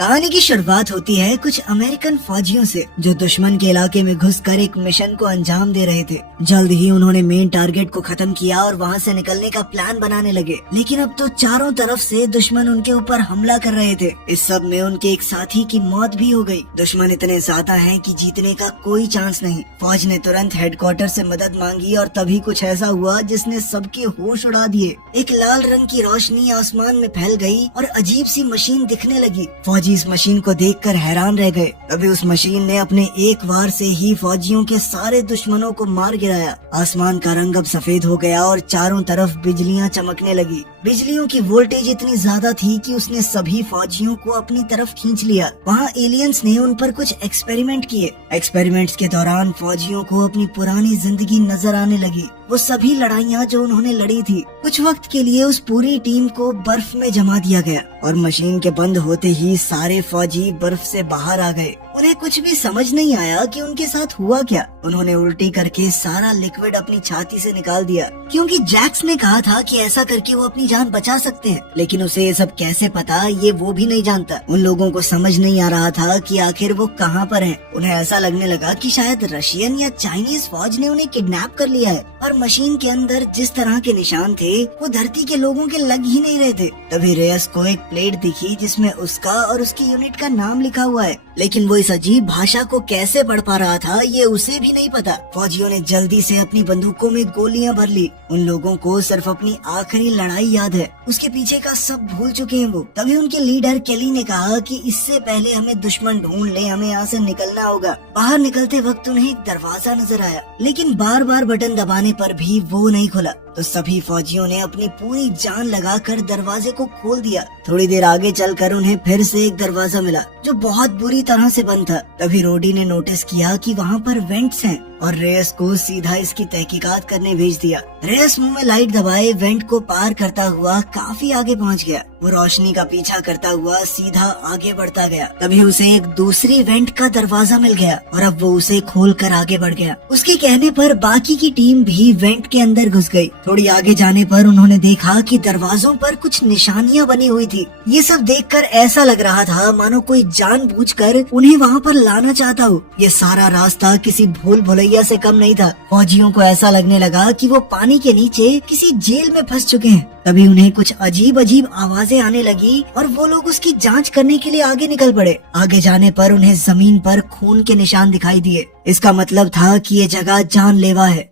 कहानी की शुरुआत होती है कुछ अमेरिकन फौजियों से जो दुश्मन के इलाके में घुसकर एक मिशन को अंजाम दे रहे थे। जल्द ही उन्होंने मेन टारगेट को खत्म किया और वहां से निकलने का प्लान बनाने लगे, लेकिन अब तो चारों तरफ से दुश्मन उनके ऊपर हमला कर रहे थे। इस सब में उनके एक साथी की मौत भी हो गई। दुश्मन इतने ज्यादा हैं कि जीतने का कोई चांस नहीं। फौज ने तुरंत हेडक्वार्टर से मदद मांगी और तभी कुछ ऐसा हुआ जिसने सबके होश उड़ा दिए। एक लाल रंग की रोशनी आसमान में फैल गई और अजीब सी मशीन दिखने लगी। फौजी इस मशीन को देखकर हैरान रह गए। तभी उस मशीन ने अपने एक वार से ही फौजियों के सारे दुश्मनों को मार गिराया। आसमान का रंग अब सफेद हो गया और चारों तरफ बिजलियां चमकने लगी। बिजलियों की वोल्टेज इतनी ज्यादा थी कि उसने सभी फौजियों को अपनी तरफ खींच लिया। वहाँ एलियंस ने उन पर कुछ एक्सपेरिमेंट किए। एक्सपेरिमेंट्स के दौरान फौजियों को अपनी पुरानी जिंदगी नजर आने लगी, वो सभी लड़ाइयाँ जो उन्होंने लड़ी थी। कुछ वक्त के लिए उस पूरी टीम को बर्फ में जमा दिया गया और मशीन के बंद होते ही सारे फौजी बर्फ से बाहर आ गए। उन्हें कुछ भी समझ नहीं आया कि उनके साथ हुआ क्या। उन्होंने उल्टी करके सारा लिक्विड अपनी छाती से निकाल दिया, क्योंकि जैक्स ने कहा था कि ऐसा करके वो अपनी जान बचा सकते हैं, लेकिन उसे ये सब कैसे पता ये वो भी नहीं जानता। उन लोगों को समझ नहीं आ रहा था कि आखिर वो कहाँ पर हैं। उन्हें ऐसा लगने लगा कि शायद रशियन या चाइनीज फौज ने उन्हें किडनैप कर लिया है। और मशीन के अंदर जिस तरह के निशान थे वो धरती के लोगों के लग ही नहीं रहे थे। तभी रेयस को एक प्लेट दिखी जिसमें उसका और उसकी यूनिट का नाम लिखा हुआ है, लेकिन वो इस अजीब भाषा को कैसे पढ़ पा रहा था ये उसे भी नहीं पता। फौजियों ने जल्दी से अपनी बंदूकों में गोलियां भर ली। उन लोगों को सिर्फ अपनी आखिरी लड़ाई याद है, उसके पीछे का सब भूल चुके हैं वो। तभी उनके लीडर केली ने कहा कि इससे पहले हमें दुश्मन ढूंढ ले, हमें यहाँ से निकलना होगा। बाहर निकलते वक्त उन्हें एक दरवाजा नजर आया, लेकिन बार बार बटन दबाने पर भी वो नहीं खुला। तो सभी फौजियों ने अपनी पूरी जान लगाकर दरवाजे को खोल दिया। थोड़ी देर आगे चलकर उन्हें फिर से एक दरवाजा मिला जो बहुत बुरी तरह से बंद था। तभी रोडी ने नोटिस किया कि वहाँ पर वेंट्स हैं और रेयस को सीधा इसकी तहकीकात करने भेज दिया। रेयस मुंह में लाइट दबाए वेंट को पार करता हुआ काफी आगे पहुँच गया। वो रोशनी का पीछा करता हुआ सीधा आगे बढ़ता गया। तभी उसे एक दूसरी वेंट का दरवाजा मिल गया और अब वो उसे खोलकर आगे बढ़ गया। उसके कहने पर बाकी की टीम भी वेंट के अंदर घुस गई। थोड़ी आगे जाने पर उन्होंने देखा कि दरवाजों पर कुछ निशानियां बनी हुई थी। ये सब देखकर ऐसा लग रहा था मानो कोई जानबूझकर उन्हें वहाँ पर लाना चाहता हो। ये सारा रास्ता किसी भूल भुलैया से कम नहीं था। फौजियों को ऐसा लगने लगा कि वो पानी के नीचे किसी जेल में फंस चुके हैं। तभी उन्हें कुछ अजीब अजीब आवाजें आने लगी और वो लोग उसकी जांच करने के लिए आगे निकल पड़े। आगे जाने पर उन्हें जमीन पर खून के निशान दिखाई दिए। इसका मतलब था कि ये जगह जानलेवा है।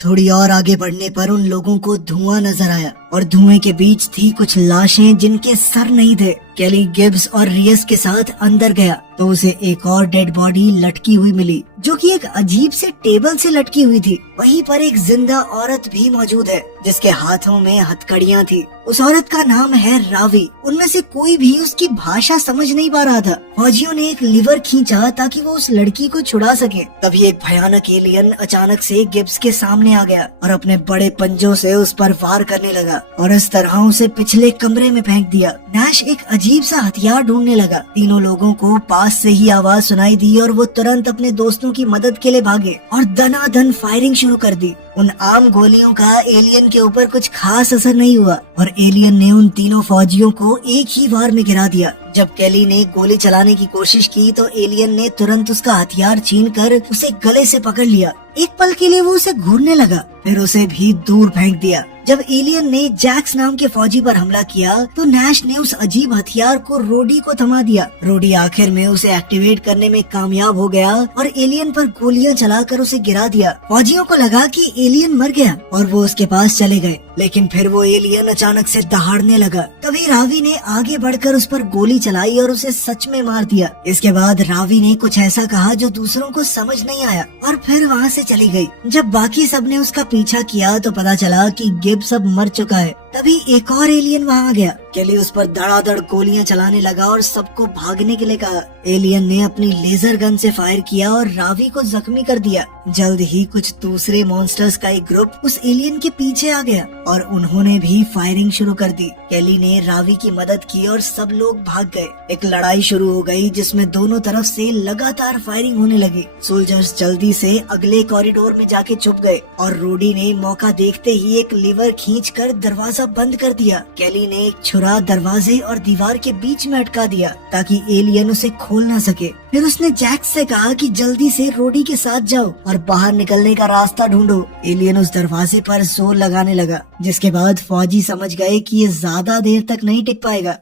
थोड़ी और आगे बढ़ने पर उन लोगों को धुआं नजर आया और धुएं के बीच थी कुछ लाशें जिनके सर नहीं थे। केली गिब्स और रियस के साथ अंदर गया तो उसे एक और डेड बॉडी लटकी हुई मिली, जो कि एक अजीब से टेबल से लटकी हुई थी। वहीं पर एक जिंदा औरत भी मौजूद है जिसके हाथों में हथकड़ियां थी। उस औरत का नाम है रावी। उनमें से कोई भी उसकी भाषा समझ नहीं पा रहा था। फौजियों ने एक लीवर खींचा ताकि वो उस लड़की को छुड़ा सके। तभी एक भयानक एलियन अचानक से गिब्स के सामने आ गया और अपने बड़े पंजों से उस पर वार करने लगा और इस तरह उसे पिछले कमरे में फेंक दिया। नैश एक अजीब सा हथियार ढूंढने लगा। तीनों लोगों को पास से ही आवाज सुनाई दी और वो तुरंत अपने दोस्तों की मदद के लिए भागे और दनादन फायरिंग शुरू कर दी। उन आम गोलियों का एलियन के ऊपर कुछ खास असर नहीं हुआ और एलियन ने उन तीनों फौजियों को एक ही वार में गिरा दिया। जब केली ने गोली चलाने की कोशिश की तो एलियन ने तुरंत उसका हथियार छीनकर उसे गले से पकड़ लिया। एक पल के लिए वो उसे घूरने लगा, फिर उसे भी दूर फेंक दिया। जब एलियन ने जैक्स नाम के फौजी पर हमला किया तो नैश ने उस अजीब हथियार को रोडी को थमा दिया। रोडी आखिर में उसे एक्टिवेट करने में कामयाब हो गया और एलियन पर गोलियां चलाकर उसे गिरा दिया। फौजियों को लगा कि एलियन मर गया और वो उसके पास चले गए, लेकिन फिर वो एलियन अचानक से दहाड़ने लगा। तभी रावी ने आगे बढ़कर उस पर गोली चलाई और उसे सच में मार दिया। इसके बाद रावी ने कुछ ऐसा कहा जो दूसरों को समझ नहीं आया और फिर वहाँ से चली गई। जब बाकी सब ने उसका पीछा किया तो पता चला कि गिब्स अब मर चुका है। तभी एक और एलियन वहाँ आ गया। केली उस पर धड़ाधड़ गोलियां चलाने लगा और सबको भागने के लिए कहा। एलियन ने अपनी लेजर गन से फायर किया और रावी को जख्मी कर दिया। जल्द ही कुछ दूसरे मॉन्स्टर्स का एक ग्रुप उस एलियन के पीछे आ गया और उन्होंने भी फायरिंग शुरू कर दी। केली ने रावी की मदद की और सब लोग भाग गए। एक लड़ाई शुरू हो गई जिसमें दोनों तरफ से लगातार फायरिंग होने लगी। सोल्जर्स जल्दी से अगले कॉरिडोर में जाके छुप गए और रोडी ने मौका देखते ही एक लीवर खींचकर दरवाजा बंद कर दिया। केली ने एक छुरा दरवाजे और दीवार के बीच में अटका दिया ताकि एलियन उसे खोल न सके। फिर उसने जैक्स से कहा कि जल्दी से रोडी के साथ जाओ और बाहर निकलने का रास्ता ढूंढो। एलियन उस दरवाजे पर जोर लगाने लगा, जिसके बाद फौजी समझ गए कि ये ज्यादा देर तक नहीं टिक पाएगा।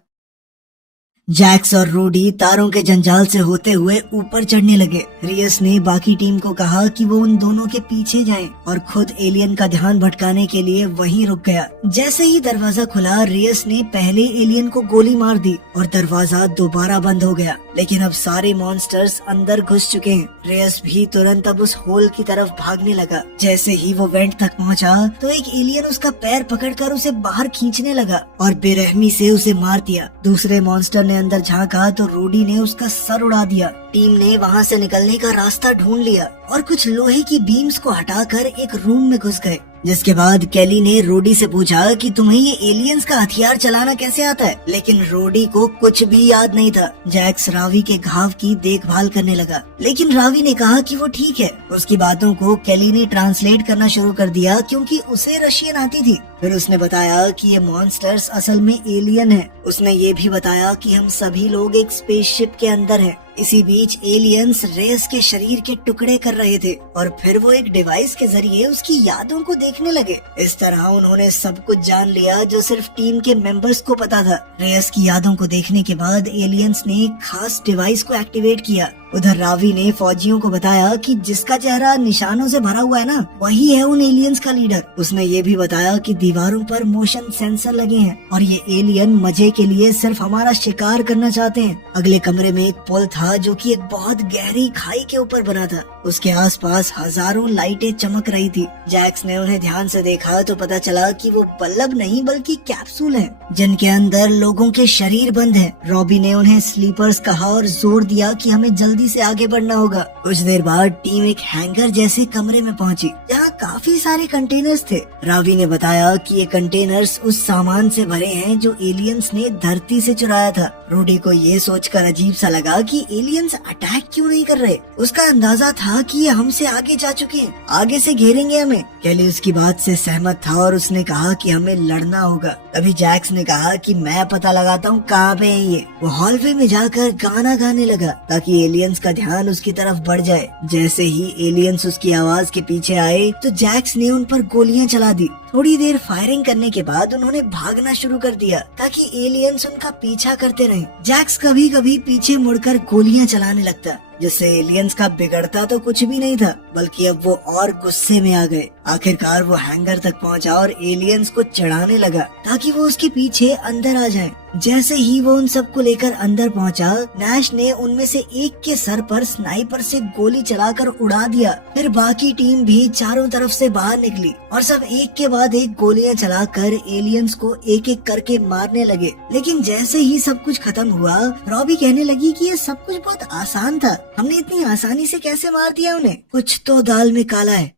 जैक्स और रोडी तारों के जंजाल से होते हुए ऊपर चढ़ने लगे। रियस ने बाकी टीम को कहा कि वो उन दोनों के पीछे जाएं और खुद एलियन का ध्यान भटकाने के लिए वहीं रुक गया। जैसे ही दरवाजा खुला, रियस ने पहले एलियन को गोली मार दी और दरवाजा दोबारा बंद हो गया। लेकिन अब सारे मॉन्स्टर्स अंदर घुस चुके हैं। रियस भी तुरंत अब उस होल की तरफ भागने लगा। जैसे ही वो वेंट तक पहुंचा तो एक एलियन उसका पैर पकड़कर उसे बाहर खींचने लगा और बेरहमी से उसे मार दिया। दूसरे मॉन्स्टर ने अंदर झांका तो रोडी ने उसका सर उड़ा दिया। टीम ने वहाँ से निकलने का रास्ता ढूंढ लिया और कुछ लोहे की बीम्स को हटाकर एक रूम में घुस गए। जिसके बाद केली ने रोडी से पूछा कि तुम्हें ये एलियंस का हथियार चलाना कैसे आता है, लेकिन रोडी को कुछ भी याद नहीं था। जैक्स रावी के घाव की देखभाल करने लगा, लेकिन रावी ने कहा कि वो ठीक है। उसकी बातों को केली ने ट्रांसलेट करना शुरू कर दिया क्योंकि उसे रशियन आती थी। फिर उसने बताया कि ये मॉन्स्टर्स असल में एलियन है। उसने ये भी बताया कि हम सभी लोग एक स्पेसशिप के अंदर हैं। इसी बीच एलियंस रेस के शरीर के टुकड़े कर रहे थे और फिर वो एक डिवाइस के जरिए उसकी यादों को देखने लगे। इस तरह उन्होंने सब कुछ जान लिया जो सिर्फ टीम के मेंबर्स को पता था। रेस की यादों को देखने के बाद एलियंस ने एक खास डिवाइस को एक्टिवेट किया। उधर रावी ने फौजियों को बताया कि जिसका चेहरा निशानों से भरा हुआ है ना, वही है उन एलियंस का लीडर। उसने ये भी बताया कि दीवारों पर मोशन सेंसर लगे हैं और ये एलियन मजे के लिए सिर्फ हमारा शिकार करना चाहते हैं। अगले कमरे में एक पुल था जो कि एक बहुत गहरी खाई के ऊपर बना था। उसके आसपास हजारों लाइटें चमक रही थी। जैक्स ने उन्हें ध्यान से देखा तो पता चला कि वो बल्ब नहीं बल्कि कैप्सूल हैं, जिनके अंदर लोगों के शरीर बंद हैं। रॉबी ने उन्हें स्लीपर्स कहा और जोर दिया कि हमें जल्दी से आगे बढ़ना होगा। कुछ देर बाद टीम एक हैंगर जैसे कमरे में पहुंची जहां काफी सारे कंटेनर्स थे। रावी ने बताया कि ये कंटेनर्स उस सामान से भरे हैं जो एलियंस ने धरती से चुराया था। रोडी को ये सोचकर अजीब सा लगा कि एलियंस अटैक क्यों नहीं कर रहे। उसका अंदाजा था कि ये हमसे आगे जा चुके हैं, आगे से घेरेंगे हमें। केली उसकी बात से सहमत था और उसने कहा कि हमें लड़ना होगा। तभी जैक्स ने कहा कि मैं पता लगाता हूँ कहाँ पे है ये। वो हॉलवे में जाकर गाना गाने लगा ताकि एलियंस का ध्यान उसकी तरफ बढ़ जाए। जैसे ही एलियंस उसकी आवाज के पीछे आए तो जैक्स ने उन पर गोलियां चला दी। थोड़ी देर फायरिंग करने के बाद उन्होंने भागना शुरू कर दिया ताकि एलियंस उनका पीछा करते रहे। जैक्स कभी कभी पीछे मुड़कर गोलियां चलाने लगता, जिससे एलियंस का बिगड़ता तो कुछ भी नहीं था, बल्कि अब वो और गुस्से में आ गए। आखिरकार वो हैंगर तक पहुंचा और एलियंस को चढ़ाने लगा ताकि वो उसके पीछे अंदर आ जाएं। जैसे ही वो उन सबको लेकर अंदर पहुंचा, नैश ने उनमें से एक के सर पर स्नाइपर से गोली चलाकर उड़ा दिया। फिर बाकी टीम भी चारों तरफ से बाहर निकली और सब एक के बाद एक गोलियां चलाकर एलियंस को एक एक करके मारने लगे। लेकिन जैसे ही सब कुछ खत्म हुआ, रॉबी कहने लगी कि ये सब कुछ बहुत आसान था, हमने इतनी आसानी से कैसे मार दिया उन्हें, कुछ तो दाल में काला है।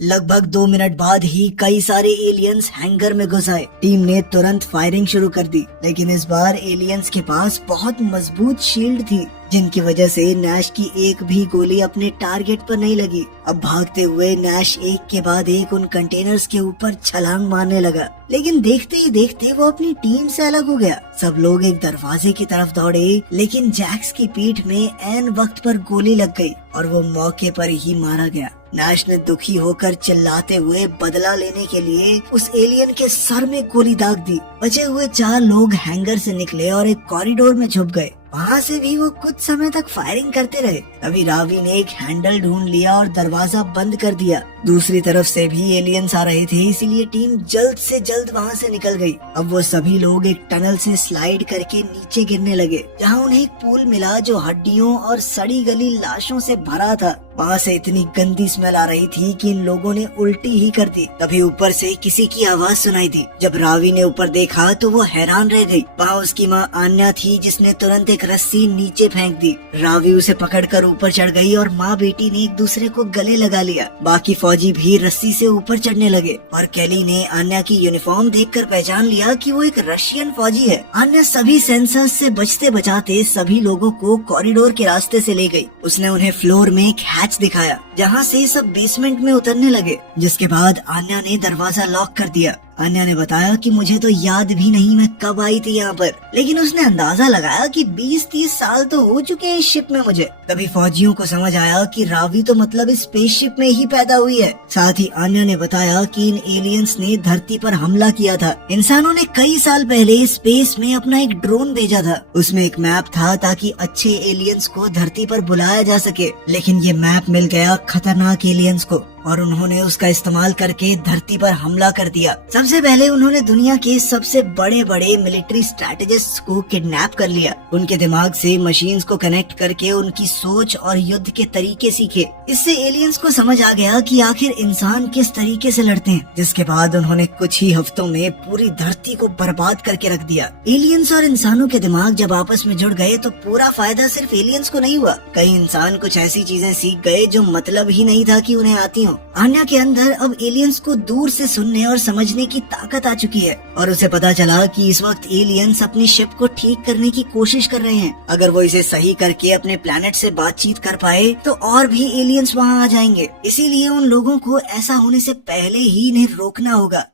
लगभग 2 मिनट बाद ही कई सारे एलियंस हैंगर में घुस आए। टीम ने तुरंत फायरिंग शुरू कर दी, लेकिन इस बार एलियंस के पास बहुत मजबूत शील्ड थी, जिनकी वजह से नैश की एक भी गोली अपने टारगेट पर नहीं लगी। अब भागते हुए नैश एक के बाद एक उन कंटेनर्स के ऊपर छलांग मारने लगा, लेकिन देखते ही देखते वो अपनी टीम से अलग हो गया। सब लोग एक दरवाजे की तरफ दौड़े, लेकिन जैक्स की पीठ में ऐन वक्त पर गोली लग गई और वो मौके पर ही मारा गया। नैश ने दुखी होकर चिल्लाते हुए बदला लेने के लिए उस एलियन के सर में गोली दाग दी। बचे हुए 4 लोग हैंगर से निकले और एक कॉरिडोर में छुप गए। वहाँ से भी वो कुछ समय तक फायरिंग करते रहे। तभी रावी ने एक हैंडल ढूंढ लिया और दरवाजा बंद कर दिया। दूसरी तरफ से भी एलियंस आ रहे थे, इसीलिए टीम जल्द से जल्द वहाँ से निकल गई। अब वो सभी लोग एक टनल से स्लाइड करके नीचे गिरने लगे, जहाँ उन्हें एक पूल मिला जो हड्डियों और सड़ी गली लाशों से भरा था। वहाँ से इतनी गंदी स्मेल आ रही थी कि इन लोगों ने उल्टी ही कर दी। तभी ऊपर से किसी की आवाज सुनाई दी। जब रावी ने ऊपर देखा तो वो हैरान रह गई। वहाँ उसकी माँ आन्या थी, जिसने तुरंत एक रस्सी नीचे फेंक दी। रावी उसे पकड़कर ऊपर चढ़ गई और माँ बेटी ने एक दूसरे को गले लगा लिया। बाकी फौजी भी रस्सी से ऊपर चढ़ने लगे और केली ने आन्या की यूनिफॉर्म देखकर पहचान लिया कि वो एक रशियन फौजी है। आन्या सभी सेंसर्स से बचते बचाते सभी लोगों को कॉरिडोर के रास्ते से ले गई। उसने उन्हें फ्लोर में एक हैच दिखाया, जहाँ से सब बेसमेंट में उतरने लगे। जिसके बाद आन्या ने दरवाजा लॉक कर दिया। आन्या ने बताया कि मुझे तो याद भी नहीं मैं कब आई थी यहाँ पर, लेकिन उसने अंदाजा लगाया कि 20-30 साल तो हो चुके हैं इस शिप में मुझे। तभी फौजियों को समझ आया कि रावी तो मतलब इस स्पेसशिप में ही पैदा हुई है। साथ ही आन्या ने बताया कि इन एलियंस ने धरती पर हमला किया था। इंसानों ने कई साल पहले स्पेस में अपना एक ड्रोन भेजा था, उसमें एक मैप था ताकि अच्छे एलियंस को धरती पर बुलाया जा सके, लेकिन ये मैप मिल गया खतरनाक एलियंस को और उन्होंने उसका इस्तेमाल करके धरती पर हमला कर दिया। सबसे पहले उन्होंने दुनिया के सबसे बड़े बड़े मिलिट्री स्ट्रैटेजिस्ट को किडनैप कर लिया, उनके दिमाग से मशीन्स को कनेक्ट करके उनकी सोच और युद्ध के तरीके सीखे। इससे एलियंस को समझ आ गया कि आखिर इंसान किस तरीके से लड़ते हैं, जिसके बाद उन्होंने कुछ ही हफ्तों में पूरी धरती को बर्बाद करके रख दिया। एलियंस और इंसानों के दिमाग जब आपस में जुड़ गए तो पूरा फायदा सिर्फ एलियंस को नहीं हुआ, कई इंसान कुछ ऐसी चीजें सीख गए जो मतलब ही नहीं था कि उन्हें आती हो। आन्या के अंदर अब एलियंस को दूर से सुनने और समझने की ताकत आ चुकी है और उसे पता चला कि इस वक्त एलियंस अपनी शिप को ठीक करने की कोशिश कर रहे हैं। अगर वो इसे सही करके अपने प्लेनेट से बातचीत कर पाए तो और भी एलियंस वहाँ आ जाएंगे, इसीलिए उन लोगों को ऐसा होने से पहले ही इन्हें रोकना होगा।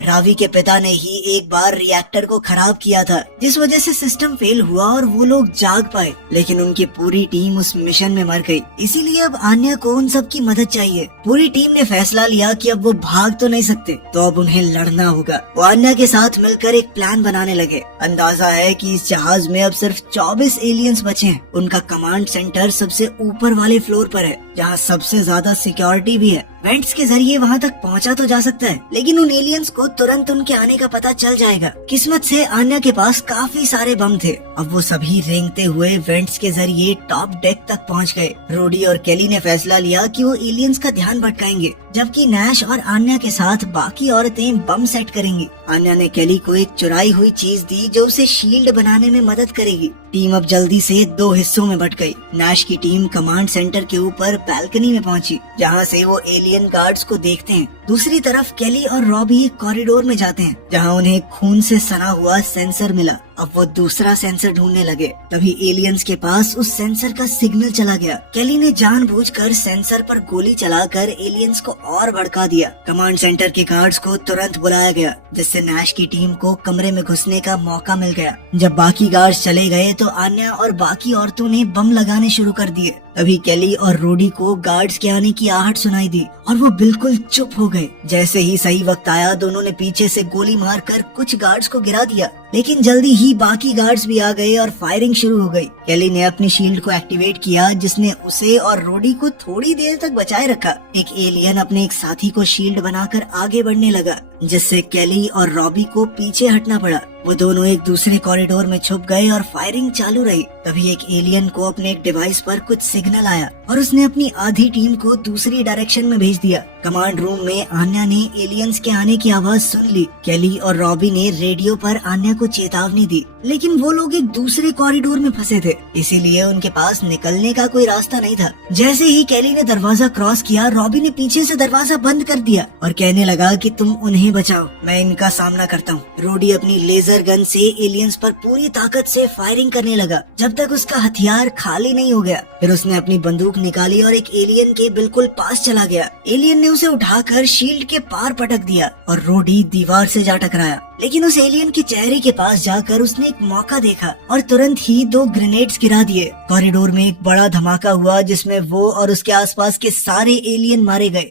रावी के पिता ने ही एक बार रिएक्टर को खराब किया था, जिस वजह से सिस्टम फेल हुआ और वो लोग जाग पाए, लेकिन उनकी पूरी टीम उस मिशन में मर गई। इसीलिए अब आन्या को उन सब की मदद चाहिए। पूरी टीम ने फैसला लिया कि अब वो भाग तो नहीं सकते, तो अब उन्हें लड़ना होगा। वो आन्या के साथ मिलकर एक प्लान बनाने लगे। अंदाजा है कि इस जहाज में अब सिर्फ 24 एलियंस बचे हैं। उनका कमांड सेंटर सबसे ऊपर वाले फ्लोर पर है, जहाँ सबसे ज्यादा सिक्योरिटी भी है। वेंट्स के जरिए वहाँ तक पहुँचा तो जा सकता है, लेकिन उन एलियंस को तुरंत उनके आने का पता चल जाएगा। किस्मत से आन्या के पास काफी सारे बम थे। अब वो सभी रेंगते हुए वेंट्स के जरिए टॉप डेक तक पहुँच गए। रोडी और केली ने फैसला लिया कि वो एलियंस का ध्यान भटकाएंगे, जबकि नैश और आन्या के साथ बाकी औरतें बम सेट करेंगी। आन्या ने केली को एक चुराई हुई चीज दी जो उसे शील्ड बनाने में मदद करेगी। टीम अब जल्दी से 2 हिस्सों में बट गई। नैश की टीम कमांड सेंटर के ऊपर बैल्कनी में पहुंची, जहां से वो एलियन गार्ड्स को देखते हैं। दूसरी तरफ केली और रॉबी एक कॉरिडोर में जाते हैं, जहां उन्हें खून से सना हुआ सेंसर मिला। अब वो दूसरा सेंसर ढूंढने लगे, तभी एलियंस के पास उस सेंसर का सिग्नल चला गया। केली ने जानबूझकर सेंसर पर गोली चलाकर एलियंस को और भड़का दिया। कमांड सेंटर के गार्ड्स को तुरंत बुलाया गया, जिससे नैश की टीम को कमरे में घुसने का मौका मिल गया। जब बाकी गार्ड्स चले गए तो आन्या और बाकी औरतों ने बम लगाने शुरू कर दिए। तभी केली और रोडी को गार्ड्स के आने की आहट सुनाई दी और वो बिल्कुल चुप हो गए। जैसे ही सही वक्त आया, दोनों ने पीछे से गोली मारकर कुछ गार्ड्स को गिरा दिया, लेकिन जल्दी ही बाकी गार्ड्स भी आ गए और फायरिंग शुरू हो गई। केली ने अपनी शील्ड को एक्टिवेट किया, जिसने उसे और रोडी को थोड़ी देर तक बचाए रखा। एक एलियन अपने एक साथी को शील्ड बनाकर आगे बढ़ने लगा, जिससे केली और रॉबी को पीछे हटना पड़ा। वो दोनों एक दूसरे कॉरिडोर में छुप गए और फायरिंग चालू रही। तभी एक एलियन को अपने एक डिवाइस पर कुछ सिग्नल आया और उसने अपनी आधी टीम को दूसरी डायरेक्शन में भेज दिया। कमांड रूम में आन्या ने एलियंस के आने की आवाज सुन ली। केली और रॉबी ने रेडियो पर आन्या को चेतावनी दी, लेकिन वो लोग एक दूसरे कॉरिडोर में फंसे थे, इसीलिए उनके पास निकलने का कोई रास्ता नहीं था। जैसे ही केली ने दरवाजा क्रॉस किया, रॉबी ने पीछे से दरवाजा बंद कर दिया और कहने लगा कि तुम उन्हें बचाओ, मैं इनका सामना करता हूँ। रोडी अपनी लेजर गन से एलियंस पर पूरी ताकत से फायरिंग करने लगा, जब तक उसका हथियार खाली नहीं हो गया। फिर उसने अपनी बंदूक निकाली और एक एलियन के बिल्कुल पास चला गया। एलियन ने उसे उठाकर शील्ड के पार पटक दिया और रोडी दीवार से जा टकराया। लेकिन उस एलियन के चेहरे के पास जाकर उसने एक मौका देखा और तुरंत ही 2 ग्रेनेड्स गिरा दिए। कॉरिडोर में एक बड़ा धमाका हुआ, जिसमें वो और उसके आसपास के सारे एलियन मारे गए।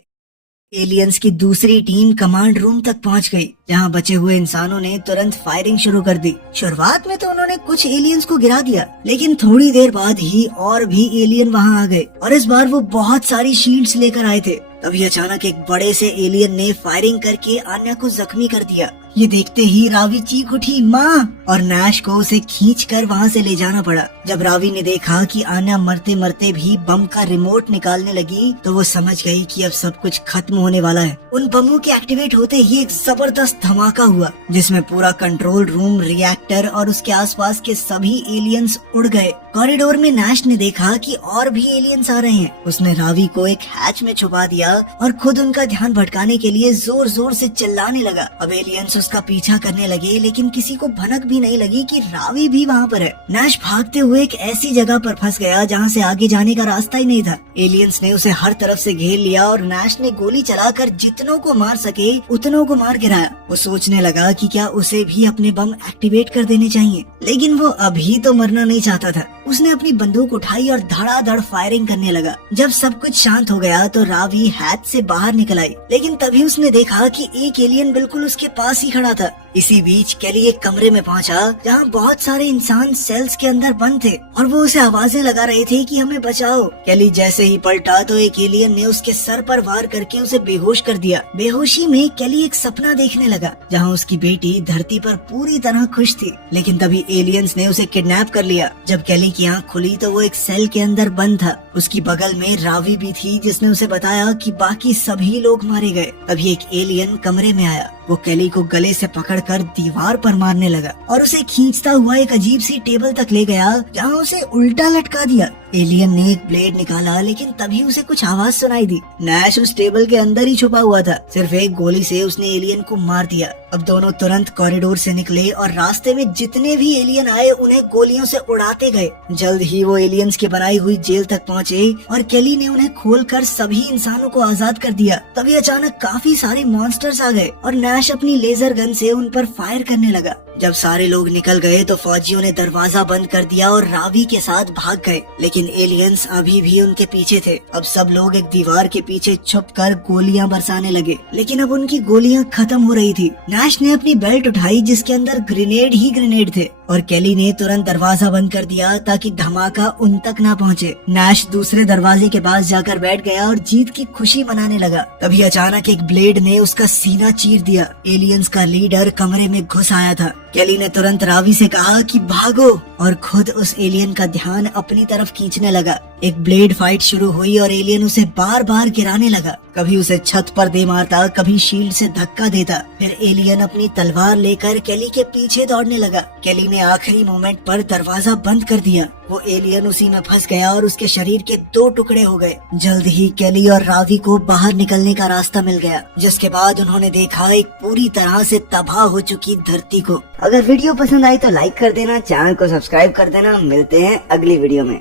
एलियंस की दूसरी टीम कमांड रूम तक पहुंच गई, जहां बचे हुए इंसानों ने तुरंत फायरिंग शुरू कर दी। शुरुआत में तो उन्होंने कुछ एलियंस को गिरा दिया, लेकिन थोड़ी देर बाद ही और भी एलियन वहां आ गए और इस बार वो बहुत सारी शील्ड्स लेकर आए थे। तभी अचानक एक बड़े से एलियन ने फायरिंग करके आन्या को जख्मी कर दिया। ये देखते ही रावी चीख उठी, माँ, और नैश को उसे खींचकर वहाँ से ले जाना पड़ा। जब रावी ने देखा कि आन्या मरते मरते भी बम का रिमोट निकालने लगी, तो वो समझ गई कि अब सब कुछ खत्म होने वाला है। उन बमों के एक्टिवेट होते ही एक जबरदस्त धमाका हुआ, जिसमें पूरा कंट्रोल रूम, रिएक्टर और उसके आसपास के सभी एलियंस उड़ गए। कॉरिडोर में नैश ने देखा कि और भी एलियंस आ रहे हैं। उसने रावी को एक हैच में छुपा दिया और खुद उनका ध्यान भटकाने के लिए जोर जोर से चिल्लाने लगा। अब एलियंस उसका पीछा करने लगे, लेकिन किसी को भनक भी नहीं लगी कि रावी भी वहाँ पर है। नैश भागते हुए एक ऐसी जगह पर फंस गया जहाँ से आगे जाने का रास्ता ही नहीं था। एलियंस ने उसे हर तरफ से घेर लिया और नैश ने गोली चलाकर जितनों को मार सके उतनों को मार गिराया। वो सोचने लगा कि क्या उसे भी अपने बम एक्टिवेट कर देने चाहिए, लेकिन वो अभी तो मरना नहीं चाहता था। उसने अपनी बंदूक उठाई और धड़ाधड़ फायरिंग करने लगा। जब सब कुछ शांत हो गया तो रावी हैच से बाहर निकल आई, लेकिन तभी उसने देखा कि एक एलियन बिल्कुल उसके पास ही खड़ा था। इसी बीच केली एक कमरे में पहुंचा जहां बहुत सारे इंसान सेल्स के अंदर बंद थे और वो उसे आवाजें लगा रहे थे कि हमें बचाओ। केली जैसे ही पलटा तो एक एलियन ने उसके सर पर वार करके उसे बेहोश कर दिया। बेहोशी में केली एक सपना देखने लगा जहां उसकी बेटी धरती पर पूरी तरह खुश थी, लेकिन तभी एलियंस ने उसे किडनैप कर लिया। जब केली की आंख खुली तो वो एक सेल के अंदर बंद था। उसकी बगल में रावी भी थी जिसने उसे बताया कि बाकी सभी लोग मारे गए। तभी एक एलियन कमरे में आया। वो केली को गले से पकड़कर दीवार पर मारने लगा और उसे खींचता हुआ एक अजीब सी टेबल तक ले गया जहां उसे उल्टा लटका दिया। एलियन ने एक ब्लेड निकाला, लेकिन तभी उसे कुछ आवाज सुनाई दी। नैश उस टेबल के अंदर ही छुपा हुआ था। सिर्फ एक गोली से उसने एलियन को मार दिया। अब दोनों तुरंत कॉरिडोर से निकले और रास्ते में जितने भी एलियन आए उन्हें गोलियों से उड़ाते गए। जल्द ही वो एलियंस की बनाई हुई जेल तक पहुँचे और केली ने उन्हें खोलकर सभी इंसानों को आजाद कर दिया। तभी अचानक काफी सारे मॉन्स्टर्स आ गए और नैश अपनी लेजर गन से उन पर फायर करने लगा। जब सारे लोग निकल गए तो फौजियों ने दरवाजा बंद कर दिया और रावी के साथ भाग गए, लेकिन एलियंस अभी भी उनके पीछे थे। अब सब लोग एक दीवार के पीछे छुपकर गोलियां बरसाने लगे, लेकिन अब उनकी गोलियां खत्म हो रही थी। नैश ने अपनी बेल्ट उठाई जिसके अंदर ग्रेनेड ही ग्रेनेड थे और केली ने तुरंत दरवाजा बंद कर दिया ताकि धमाका उन तक ना पहुंचे। नैश दूसरे दरवाजे के पास जाकर बैठ गया और जीत की खुशी मनाने लगा। तभी अचानक एक ब्लेड ने उसका सीना चीर दिया। एलियंस का लीडर कमरे में घुस आया था। केली ने तुरंत रावी से कहा कि भागो और खुद उस एलियन का ध्यान अपनी तरफ खींचने लगा। एक ब्लेड फाइट शुरू हुई और एलियन उसे बार बार गिराने लगा। कभी उसे छत पर दे मारता, कभी शील्ड से धक्का देता। फिर एलियन अपनी तलवार लेकर केली के पीछे दौड़ने लगा। केली ने आखिरी मोमेंट पर दरवाजा बंद कर दिया। वो एलियन उसी में फंस गया और उसके शरीर के 2 टुकड़े हो गए। जल्द ही केली और रावी को बाहर निकलने का रास्ता मिल गया, जिसके बाद उन्होंने देखा एक पूरी तरह से तबाह हो चुकी धरती को। अगर वीडियो पसंद आई तो लाइक कर देना, चैनल को सब्सक्राइब कर देना। मिलते हैं अगली वीडियो में।